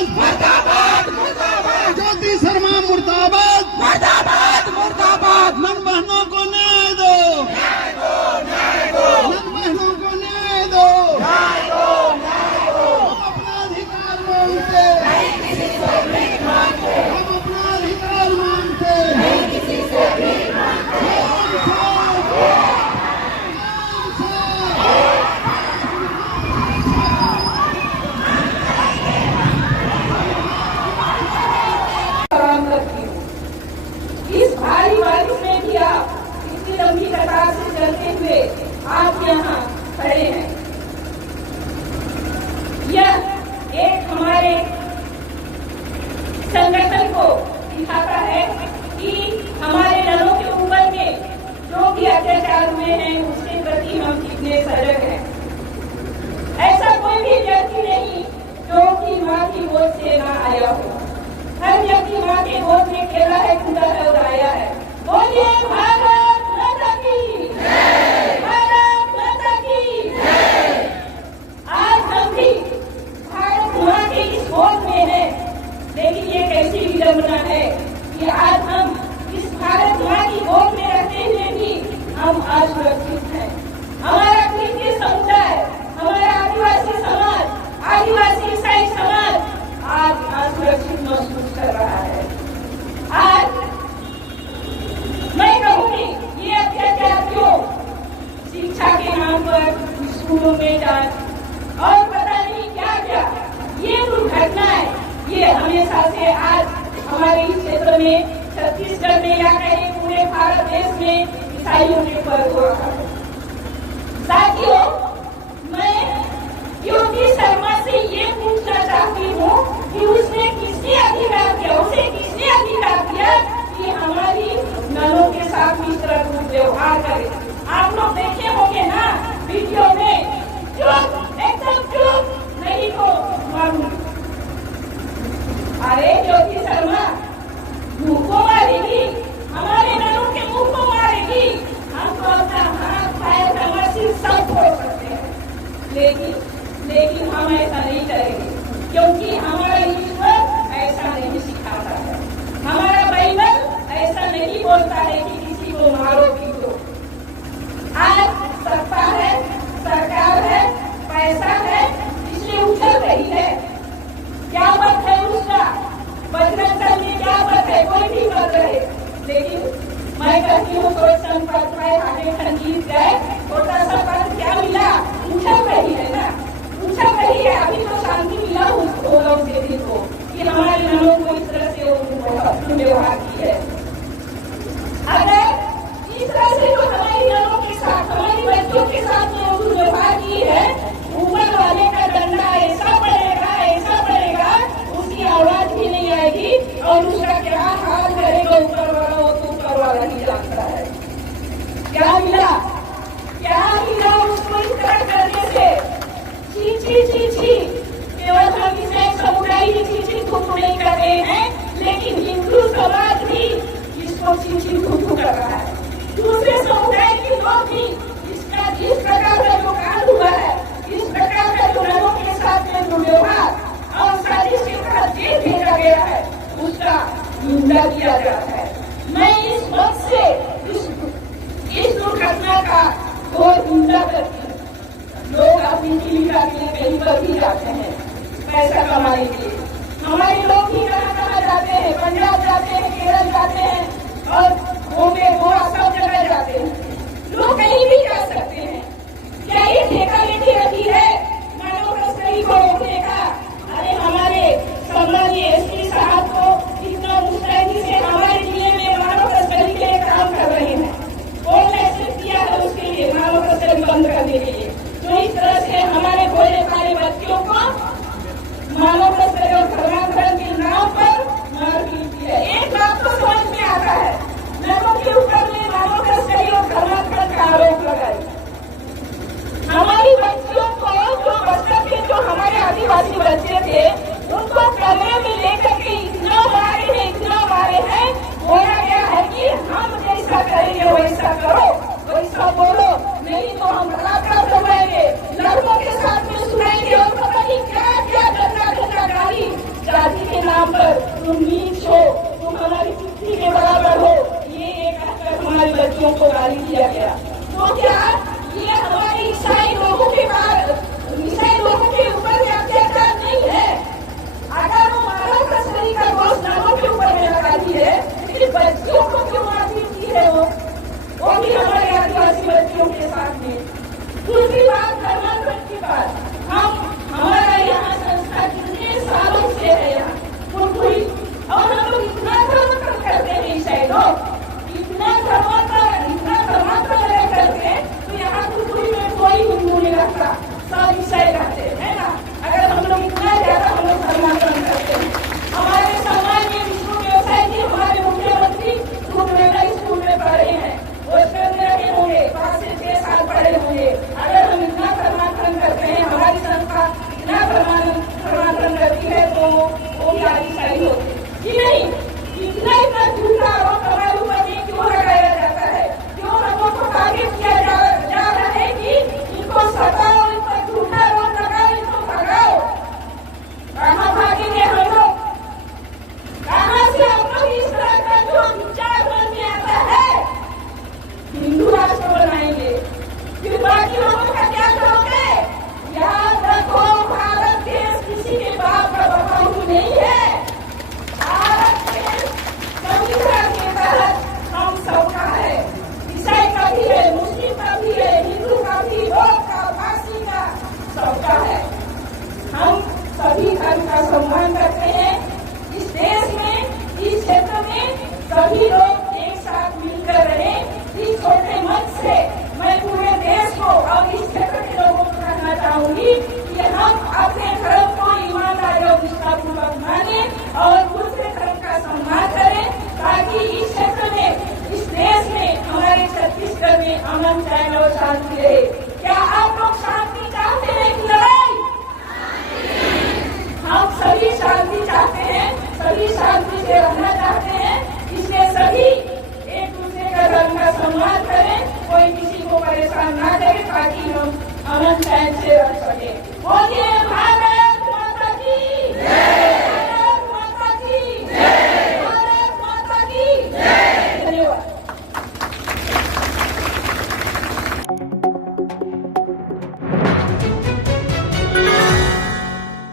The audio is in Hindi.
मुर्दाबाद मुर्दाबाद मुर्दाबाद, ज्योति शर्मा मुर्दाबाद मुर्दाबाद मुर्दाबाद। नन बहनों को न्याय दो, नन बहनों को न्याय दो। हम अपना अधिकार मांगते, हम अपना अधिकार मांगते। इस भारी बारिश में भी आप इतनी लंबी कतार से चलते हुए आप यहाँ खड़े हैं। यह एक हमारे संगठन को दिखाता है कि हमारे नलों के ऊपर में जो भी अत्याचार हुए हैं उसके प्रति हम कितने सजग हैं। ऐसा कोई भी व्यक्ति नहीं जो कि माँ की गोद से ना आया हो। हर व्यक्ति माँ के गोद में खेला है, कूदा है और आया है। बोलिए भारत माता की जय, भारत माता की जय। आज हम भी भारत माँ के इस गोद में हैं, लेकिन ये कैसी विडंबना है कि आज हम इस भारत माँ की गोद में रहते हुए भी हम असुरक्षित हैं। हमारा कृषि समुदाय, हमारा आदिवासी समाज, आदिवासी ईसाई समाज आज असुरक्षित महसूस कर रहा है। आज मैं कहूँगी ये अत्याचार क्यों? शिक्षा के नाम पर स्कूलों में जांच और पता नहीं क्या क्या ये दुर्घटनाएं ये हमेशा से आज हमारे इस क्षेत्र में, छत्तीसगढ़ में या कहीं पूरे भारत देश में ईसाइयों के ऊपर हो रहा है। साथियों, मैं योगी शर्मा से ये पूछना चाहती हूँ कि उसने किसने अधिकार दिया, उसे किसने अधिकार दिया कि हमारी नलों के साथ इस तरह का व्यवहार करे। आप लोग देखे होंगे ना वीडियो में, चुप एकदम चुप, नहीं तो मारूंगी। अरे ज्योति शर्मा मुंह को मारेगी, हमारे नलों के मुंह को मारेगी। हम तो अपना हाथ पैर कमर सब छोड़ सकते हैं, लेकिन हम ऐसा नहीं करेंगे, क्योंकि हमारा ईश्वर ऐसा नहीं सिखाता है। हमारा बाइबल ऐसा नहीं बोलता है कि किसी को मारो पीटो। आज सत्ता है, सरकार है, पैसा है, इसलिए उछल रही है। क्या मत है उसका, बजरंग दल में क्या मत है, कोई भी मत रहे। लेकिन मैं कहती हूँ कोई संपर्क में आगे खंजीत गए, छोटा सा पद क्या मिला, उछल रही है ना, उछल रही है। अभी तो शांति मिला उसको लोग देवी को कि हमारे नलों को इस तरह से व्यवहार की है। अगर इस तरह से जो हमारी नलों के साथ, हमारी बच्चों के साथ जो व्यवहार की है, ऊपर वाले का डंडा ऐसा पड़ेगा, उसकी आवाज भी नहीं आएगी और उसका क्या हाल करेगा ऊपर वाला, वो तो ऊपर वाला ही जानता है। क्या मिला उसको इस तरह करने से? छी छी छी छी। केवल हम इसे समुदाय ही छी छी थू नहीं कर रहे हैं, लेकिन हिंदू समाज भी इसको छी छी थू कर रहा है। दूसरे समुदाय के लोग भी इसका इस प्रकार का जो कांड हुआ है, इस प्रकार का जो लोगों के साथ में जो व्यवहार और साजिश के तहत जेल भेजा गया है, उसका निंदा किया जाता है। मैं इस वक्त से इस दुर्घटना का घोर निंदा करती हूँ। लोग अपनी जीविका के लिए कहीं पर भी जाते हैं पैसा कमाने के लिए। हमारे लोग भी कहाँ जाते हैं, पंजाब जाते हैं, केरल जाते हैं और बॉम्बे गोवा सब जगह जाते हैं। लोग कहीं भी जा सकते हैं। क्या ये ठेका लेके रखी है मानव तस्करी को रोकने का? अरे हमारे सम्मानीय एसपी साहब को इतना मुस्तैदी से हमारे जिले में मानव तस्करी के लिए काम कर रहे हैं। कौन मैसेज किया है उसके लिए, मानव तस्करी बंद करने के लिए? जो इस तरह से हमारे भोले भाले बच्चों को मानव तस्करी और धर्मांतरण के नाम पर मारपीट की है। एक बात तो समझ में आता है, नलों के ऊपर में मानव तस्करी और धर्मांतरण का आरोप लगाए। हमारी बच्चियों को, जो बचपन के जो हमारे आदिवासी बच्चे थे, उनको कमरे में लेकर के इतना मारे हैं, बोला गया है कि हम जैसा करेंगे वैसा करो, वैसा बोलो, नहीं तो हम बलात्कार करवाएंगे, लड़कों के साथ में सुनाएंगे और पता नहीं क्या क्या गंदा गाली वो भी आदिशाही होते कि नहीं। इतना झूठा आरोप हमारे ऊपर ये क्यों लगाया जाता है, क्यों लोगों को तारीफ किया जा रहा है कि इनको सताओ, इन पर झूठा आरोप लगाओ, इनको भगाओ। कहाँ भागेंगे हम लोग, कहाँ से हम लोग इस तरह का जो विचार मन में आता है हिंदू राष्ट्र बनाएंगे, फिर बाकी लोगों का क्या करोगे। याद रखो भारत देश किसी के बाप का बहू नहीं है। भारत देश संविधान के तहत हम सबका है, ईसाई का भी है, मुस्लिम का भी है, हिंदू का भी, बौद्ध का, पारसी का, सबका है। हम सभी धर्म का सम्मान करते हैं। इस देश में, इस क्षेत्र में सभी लोग एक साथ मिलकर रहे। इस छोटे मंच से मैं पूरे देश को और इस क्षेत्र के लोगों को कहना चाहूंगी कि हम अपने धर्म को ईमानदारी और निष्ठापूर्वक माने और दूसरे धर्म का सम्मान करें, ताकि इस क्षेत्र में, इस देश में, हमारे छत्तीसगढ़ में अमन चैन और शांति रहे। क्या आप लोग शांति चाहते हैं कि लड़ाई? हम सभी शांति चाहते हैं, सभी शांति से रहना चाहते हैं। इसलिए सभी एक दूसरे का धर्म का सम्मान करें, कोई किसी को परेशान ना करे, ताकि हम अमन चैन से रह सके। बोलिए